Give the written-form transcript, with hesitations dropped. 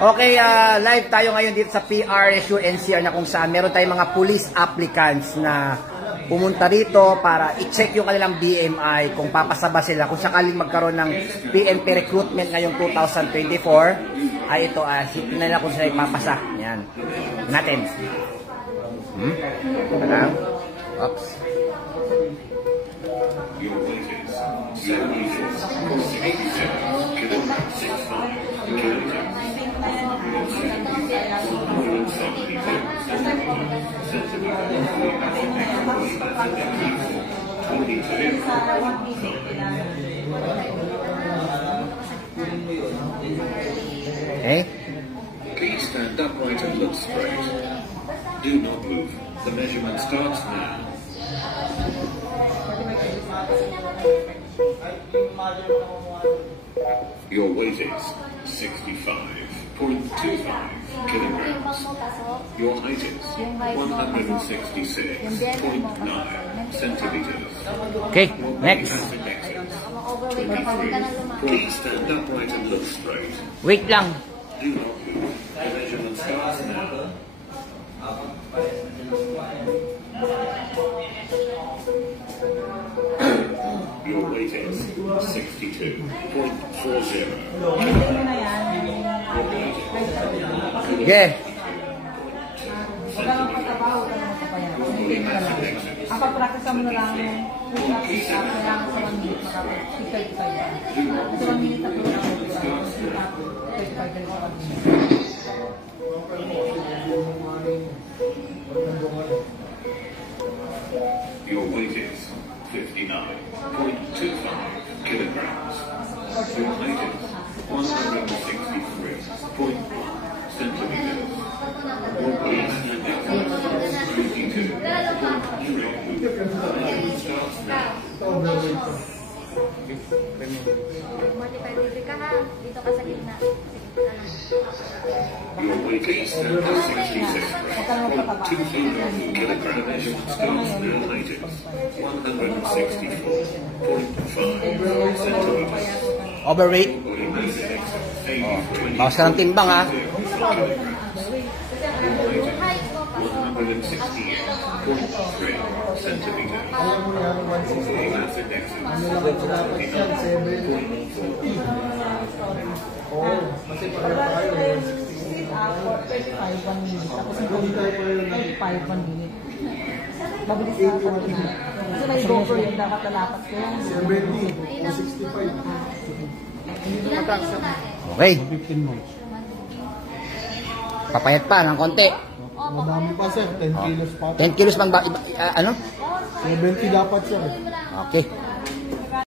Okay, live tayo ngayon dito sa PRSU NCR na kung saan meron tayong mga police applicants na pumunta rito para i-check yung kanilang BMI kung papasaba sila kung sakaling magkaroon ng PNP recruitment ngayong 2024 ay ito, sitin nila kung sila ipapasa. Yan. Natin. Alam? Oops. Okay. Please stand upright and look straight. Do not move. The measurement starts now. Your weight is 65.25 kilograms. Your height is 166.9 centimeters. Okay, next. 23. Please stand upright and look straight. Wait lang. Do not move. The measurement starts now. Your weight is 62.40. Okay. Practice mo na lang kailangan sa 1 minute makapag-35 yan. Sa 1 minute ako lang 35 din sa 1 minute. Your weight is 59.25 kilograms. Your height is 163.1 centimeters. Your waist and exercise 22. Your weight is 66.2 kilograms. Starts now. Height is 164.5 centimeters. Overweight. Body mass index is 83. Bawas ka ng timbang, ha? 168.3 centimeters. Body mass index is 79.4. Kasi pareho tayo. 35 1 minute. Tapos yung 35 1 minute. Mabilis na ako na. Kasi may GoPro yung dapat nalapat ko yan. 70 o 65. Okay. 15 months. Papayat pa ng konti. Madami pa sir, 10 kilos pa. 10 kilos bang ano? 70 dapat sir. Okay.